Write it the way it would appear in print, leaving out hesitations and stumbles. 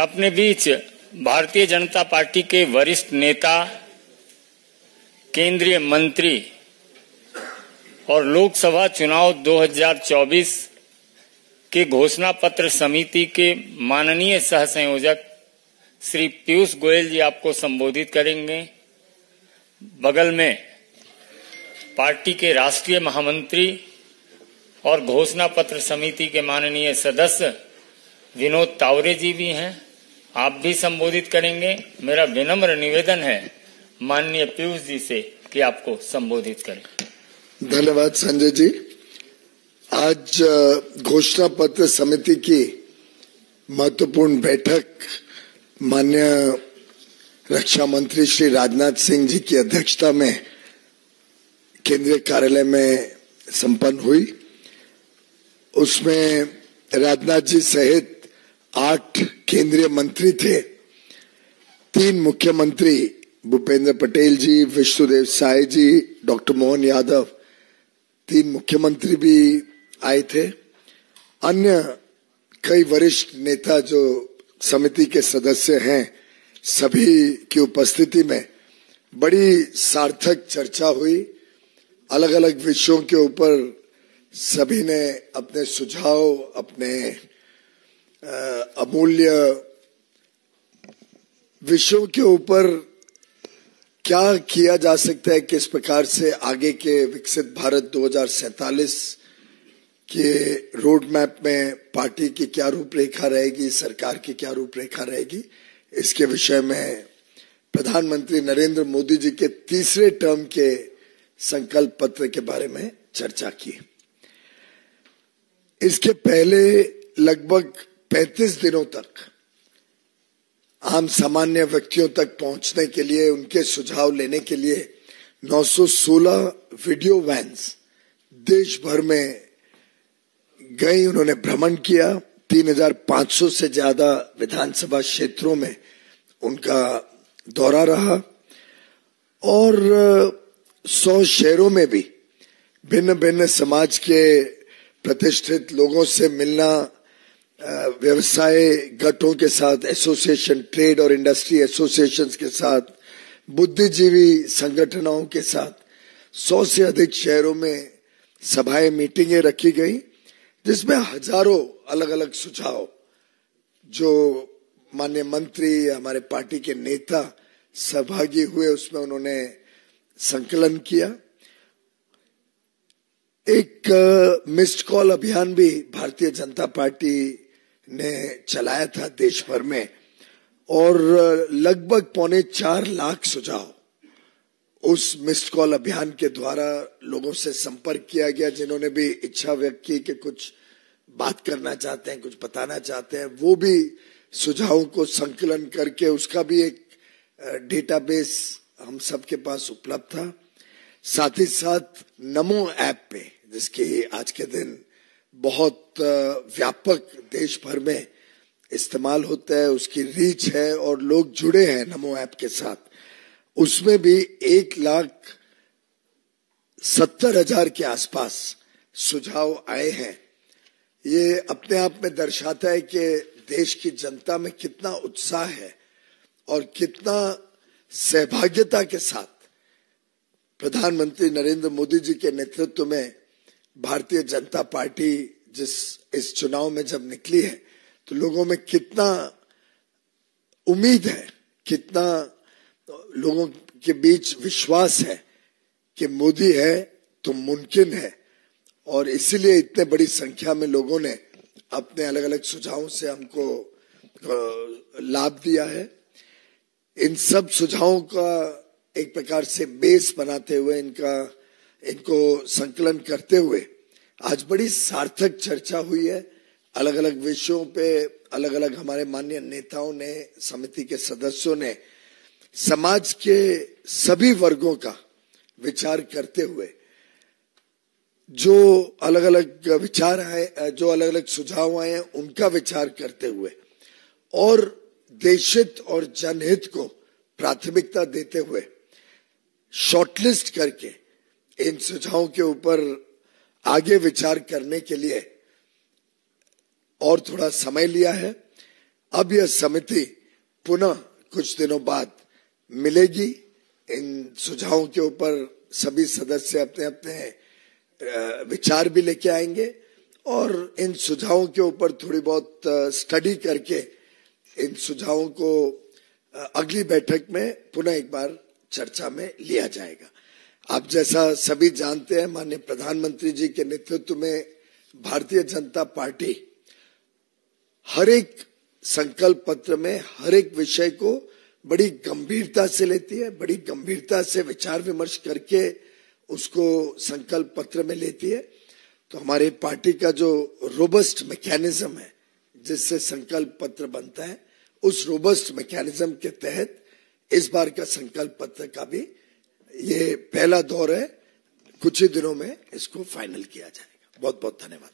अपने बीच भारतीय जनता पार्टी के वरिष्ठ नेता, केंद्रीय मंत्री और लोकसभा चुनाव 2024 के घोषणा पत्र समिति के माननीय सह संयोजक श्री पीयूष गोयल जी आपको संबोधित करेंगे। बगल में पार्टी के राष्ट्रीय महामंत्री और घोषणा पत्र समिति के माननीय सदस्य विनोद तावरे जी भी हैं, आप भी संबोधित करेंगे। मेरा विनम्र निवेदन है माननीय पीयूष जी से कि आपको संबोधित करें। धन्यवाद संजय जी। आज घोषणा पत्र समिति की महत्वपूर्ण बैठक माननीय रक्षा मंत्री श्री राजनाथ सिंह जी की अध्यक्षता में केंद्रीय कार्यालय में संपन्न हुई। उसमें राजनाथ जी सहित 8 केंद्रीय मंत्री थे। 3 मुख्यमंत्री भूपेंद्र पटेल जी, विष्णुदेव साय जी, डॉक्टर मोहन यादव, 3 मुख्यमंत्री भी आए थे। अन्य कई वरिष्ठ नेता जो समिति के सदस्य हैं, सभी की उपस्थिति में बड़ी सार्थक चर्चा हुई। अलग अलग विषयों के ऊपर सभी ने अपने सुझाव, अपने अमूल्य विषयों के ऊपर क्या किया जा सकता है, किस प्रकार से आगे के विकसित भारत 2047 के रोड मैप में पार्टी की क्या रूपरेखा रहेगी, सरकार की क्या रूपरेखा रहेगी, इसके विषय में प्रधानमंत्री नरेंद्र मोदी जी के तीसरे टर्म के संकल्प पत्र के बारे में चर्चा की। इसके पहले लगभग 35 दिनों तक आम सामान्य व्यक्तियों तक पहुंचने के लिए, उनके सुझाव लेने के लिए 916 वीडियो वैन्स देश भर में गई। उन्होंने भ्रमण किया। 3500 से ज्यादा विधानसभा क्षेत्रों में उनका दौरा रहा और 100 शहरों में भी भिन्न भिन्न समाज के प्रतिष्ठित लोगों से मिलना, व्यवसाय गठों के साथ, एसोसिएशन, ट्रेड और इंडस्ट्री एसोसिएशंस के साथ, बुद्धिजीवी संगठनों के साथ 100 से अधिक शहरों में सभाएं, मीटिंगें रखी गई, जिसमें हजारों अलग अलग सुझाव जो माननीय मंत्री, हमारे पार्टी के नेता सहभागी हुए, उसमें उन्होंने संकलन किया। एक मिस्ड कॉल अभियान भी भारतीय जनता पार्टी ने चलाया था देश भर में और लगभग 3.25 लाख सुझाव उस मिस्ड कॉल अभियान के द्वारा लोगों से संपर्क किया गया। जिन्होंने भी इच्छा व्यक्त की कि कुछ बात करना चाहते हैं, कुछ बताना चाहते हैं, वो भी सुझावों को संकलन करके उसका भी एक डेटाबेस हम सबके पास उपलब्ध था। साथ ही साथ नमो ऐप पे, जिसकी आज के दिन बहुत व्यापक देश भर में इस्तेमाल होता है, उसकी रीच है और लोग जुड़े हैं नमो ऐप के साथ, उसमें भी 1,70,000 के आसपास सुझाव आए हैं। ये अपने आप में दर्शाता है कि देश की जनता में कितना उत्साह है और कितना सहभागिता के साथ प्रधानमंत्री नरेंद्र मोदी जी के नेतृत्व में भारतीय जनता पार्टी इस चुनाव में जब निकली है, तो लोगों में कितना उम्मीद है, कितना लोगों के बीच विश्वास है कि मोदी है तो मुमकिन है। और इसीलिए इतने बड़ी संख्या में लोगों ने अपने अलग अलग सुझावों से हमको लाभ दिया है। इन सब सुझावों का एक प्रकार से बेस बनाते हुए, इनको संकलन करते हुए आज बड़ी सार्थक चर्चा हुई है। अलग अलग विषयों पे अलग अलग हमारे माननीय नेताओं ने, समिति के सदस्यों ने समाज के सभी वर्गों का विचार करते हुए जो अलग अलग विचार आए, जो अलग अलग सुझाव आए हैं, उनका विचार करते हुए और देशहित और जनहित को प्राथमिकता देते हुए शॉर्टलिस्ट करके इन सुझावों के ऊपर आगे विचार करने के लिए और थोड़ा समय लिया है। अब यह समिति पुनः कुछ दिनों बाद मिलेगी। इन सुझावों के ऊपर सभी सदस्य अपने अपने विचार भी लेके आएंगे और इन सुझावों के ऊपर थोड़ी बहुत स्टडी करके इन सुझावों को अगली बैठक में पुनः एक बार चर्चा में लिया जाएगा। आप जैसा सभी जानते हैं, माननीय प्रधानमंत्री जी के नेतृत्व में भारतीय जनता पार्टी हर एक संकल्प पत्र में हर एक विषय को बड़ी गंभीरता से लेती है, बड़ी गंभीरता से विचार विमर्श करके उसको संकल्प पत्र में लेती है। तो हमारे पार्टी का जो रोबस्ट मैकेनिज्म है जिससे संकल्प पत्र बनता है, उस रोबस्ट मैकेनिज्म के तहत इस बार का संकल्प पत्र का भी ये पहला दौर है। कुछ ही दिनों में इसको फाइनल किया जाएगा। बहुत बहुत धन्यवाद।